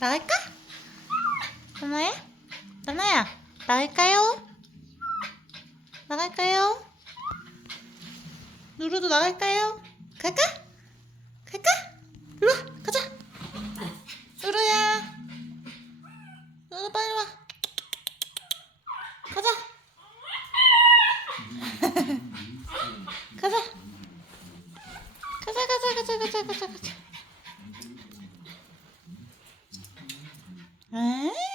나갈까? 나나야? 나나야, 나갈까요? 나갈까요? 누루도 나갈까요? 갈까? 갈까? 일로 와, 가자. 누루야, 누루 빨리 와. 가자. 가자. 가자. 에?